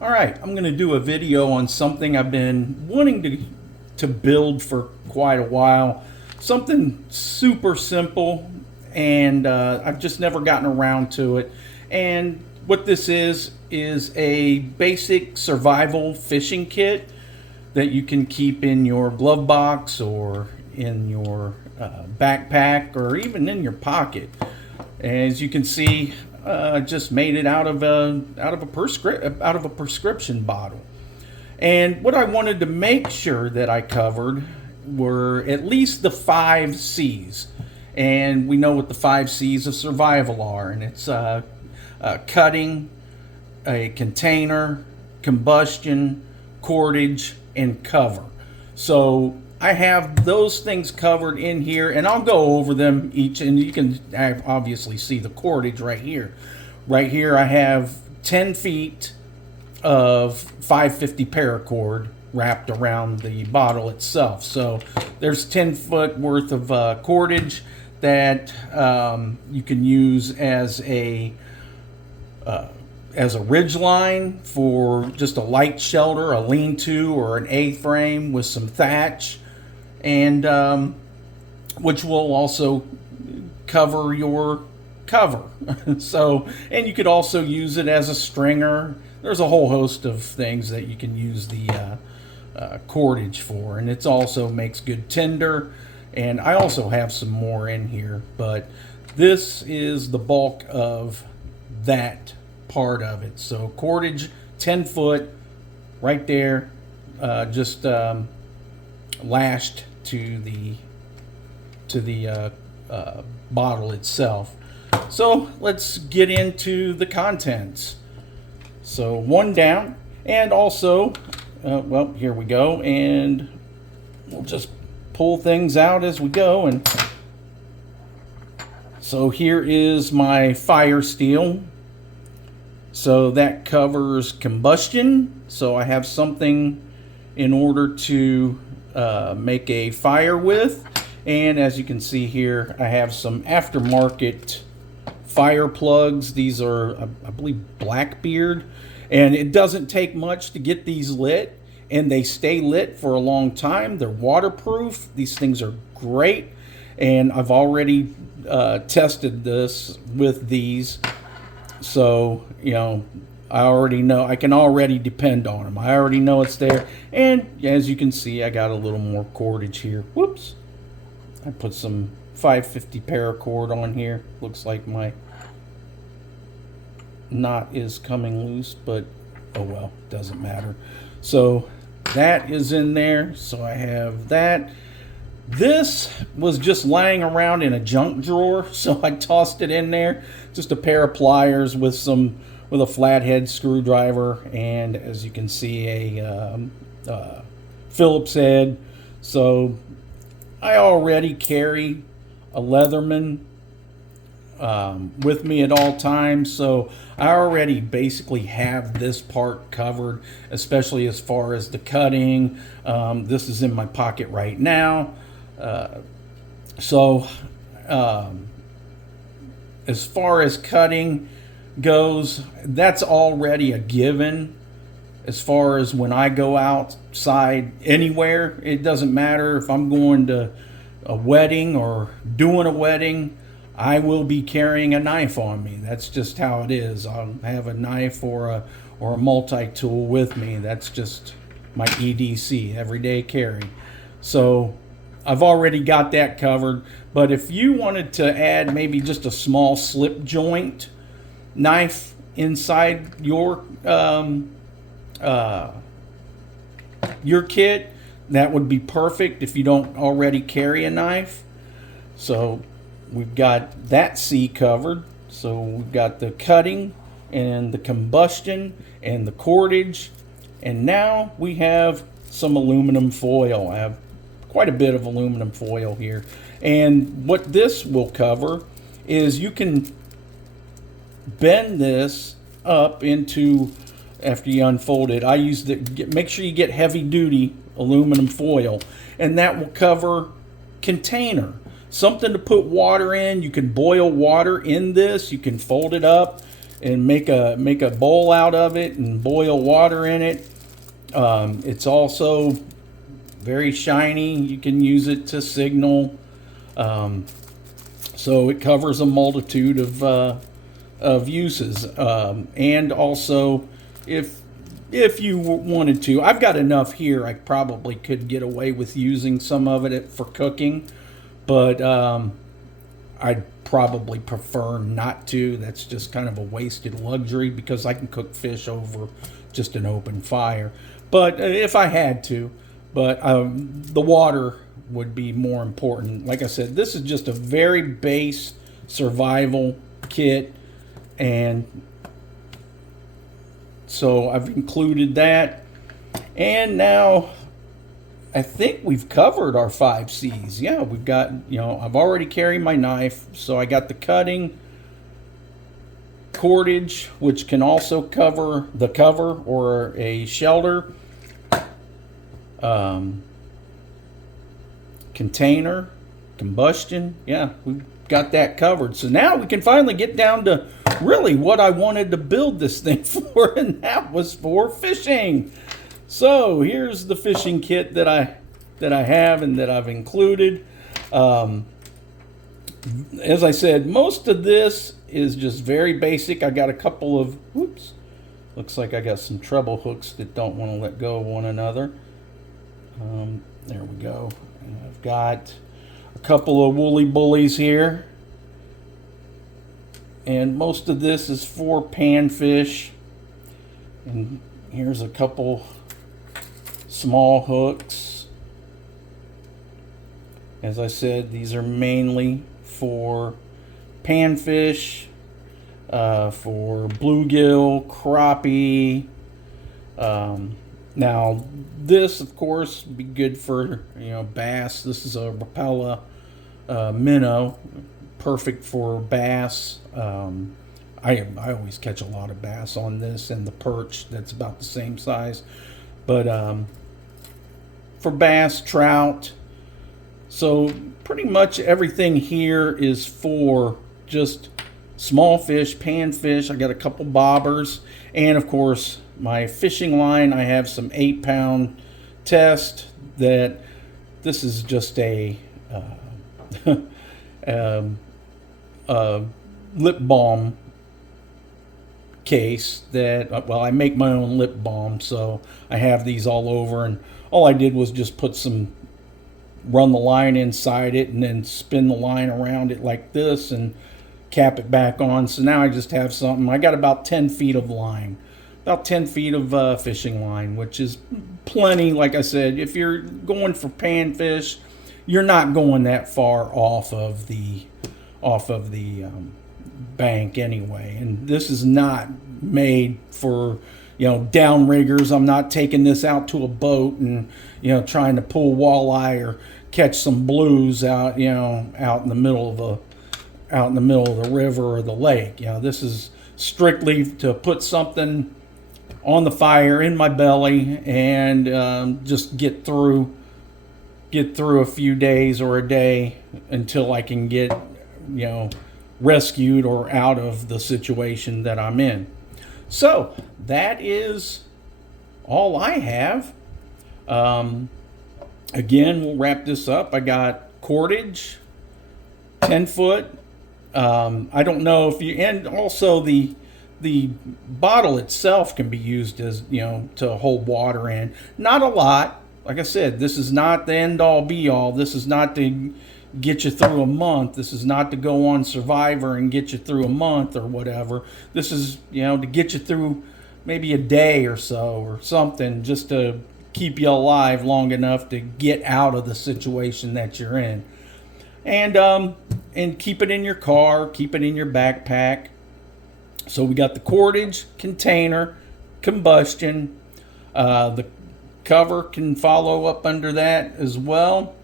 All right, I'm going to do a video on something I've been wanting to build for quite a while. Something super simple, and I've just never gotten around to it. And what this is a basic survival fishing kit that you can keep in your glove box or in your backpack or even in your pocket. As you can see, just made it out of a prescription bottle. And what I wanted to make sure that I covered were at least the 5 C's. And we know what the 5 C's of survival are, and it's cutting, a container, combustion, cordage, and cover. So I have those things covered in here, and I'll go over them each, and you can obviously see the cordage right here. Right here I have 10 feet of 550 paracord wrapped around the bottle itself. So there's 10 foot worth of cordage that you can use as a ridge line for just a light shelter, a lean-to, or an A-frame with some thatch, and which will also cover your cover. So, and you could also use it as a stringer. There's a whole host of things that you can use the cordage for, and it also makes good tinder. And I also have some more in here, but this is the bulk of that part of it. So cordage, 10 foot, right there, just lashed to the bottle itself. So let's get into the contents. So one down, and also, well, here we go, and we'll just pull things out as we go. And so here is my fire steel. So that covers combustion. So I have something in order to make a fire with. And as you can see here, I have some aftermarket fire plugs. These are, I believe, Blackbeard. And it doesn't take much to get these lit, and they stay lit for a long time. They're waterproof. These things are great. And I've already tested this with these. So, you know, I already know, I can already depend on them. I already know it's there. And as you can see, I got a little more cordage here. Whoops. I put some 550 paracord on here. Looks like my knot is coming loose, but oh well, doesn't matter. So that is in there. So I have that. This was just laying around in a junk drawer, so I tossed it in there. Just a pair of pliers with a flathead screwdriver, and as you can see, a Phillips head. So I already carry a Leatherman with me at all times, so I already basically have this part covered, especially as far as the cutting. This is in my pocket right now. So as far as cutting goes, that's already a given. As far as when I go outside anywhere, it doesn't matter if I'm going to a wedding or doing a wedding, I will be carrying a knife on me. That's just how it is. I'll have a knife or a multi-tool with me. That's just my EDC, everyday carry. So I've already got that covered. But if you wanted to add maybe just a small slip joint knife inside your kit, that would be perfect if you don't already carry a knife. So we've got that C covered. So we've got the cutting and the combustion and the cordage. And now we have some aluminum foil. I have quite a bit of aluminum foil here. And what this will cover is you can bend this up into, after you unfold it, I use make sure you get heavy duty aluminum foil, and that will cover container, something to put water in. You can boil water in this. You can fold it up and make a bowl out of it and boil water in it. It's also very shiny. You can use it to signal. So it covers a multitude of uses. And also, if you wanted to, I've got enough here. I probably could get away with using some of it for cooking, but I'd probably prefer not to. That's just kind of a wasted luxury because I can cook fish over just an open fire. But if I had to, but the water would be more important. Like I said, this is just a very base survival kit, and so I've included that. And now I think we've covered our 5 C's. Yeah, we've got, I've already carried my knife, so I got the cutting, cordage, which can also cover the cover or a shelter, container, combustion. Yeah, we've got that covered. So now we can finally get down to really what I wanted to build this thing for, and that was for fishing. So here's the fishing kit that I have and that I've included. As I said, most of this is just very basic. I got a couple of, whoops, looks like I got some treble hooks that don't want to let go of one another. There we go. And I've got a couple of woolly bullies here. And most of this is for panfish. And here's a couple small hooks. As I said, these are mainly for panfish, for bluegill, crappie. Now this, of course, would be good for bass. This is a Rapala minnow, perfect for bass. I always catch a lot of bass on this, and the perch that's about the same size. But for bass, trout. So pretty much everything here is for just small fish, panfish. I got a couple bobbers, and of course my fishing line. I have some 8-pound test. That this is just a lip balm case that, well, I make my own lip balm, so I have these all over, and all I did was just run the line inside it and then spin the line around it like this and cap it back on. So now I just have something. I got about 10 feet of line, about 10 feet of fishing line, which is plenty. Like I said, if you're going for panfish, you're not going that far off of the bank anyway. And this is not made for downriggers. I'm not taking this out to a boat and trying to pull walleye or catch some blues out out in the middle of the river or the lake. This is strictly to put something on the fire in my belly and just get through a few days or a day until I can get rescued or out of the situation that I'm in. So that is all I have. Again, we'll wrap this up. I got cordage, 10 foot. I don't know if you, and also the bottle itself can be used as, to hold water in. Not a lot. Like I said, this is not the end all be all. This is not to get you through a month. This is not to go on Survivor and get you through a month or whatever. This is, to get you through maybe a day or so or something, just to keep you alive long enough to get out of the situation that you're in. And keep it in your car, keep it in your backpack. So we got the cordage, container, combustion. The cover can follow up under that as well.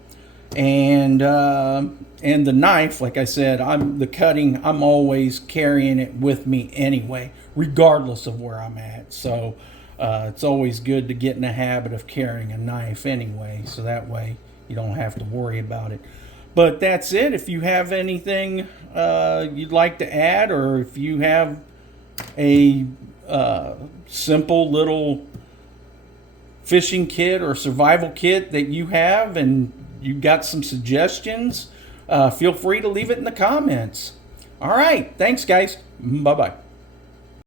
And the knife, like I said, I'm always carrying it with me anyway, regardless of where I'm at. So it's always good to get in the habit of carrying a knife anyway, so that way you don't have to worry about it. But that's it. If you have anything you'd like to add, or if you have a simple little fishing kit or survival kit that you have and you got some suggestions, feel free to leave it in the comments. All right. Thanks, guys. Bye-bye.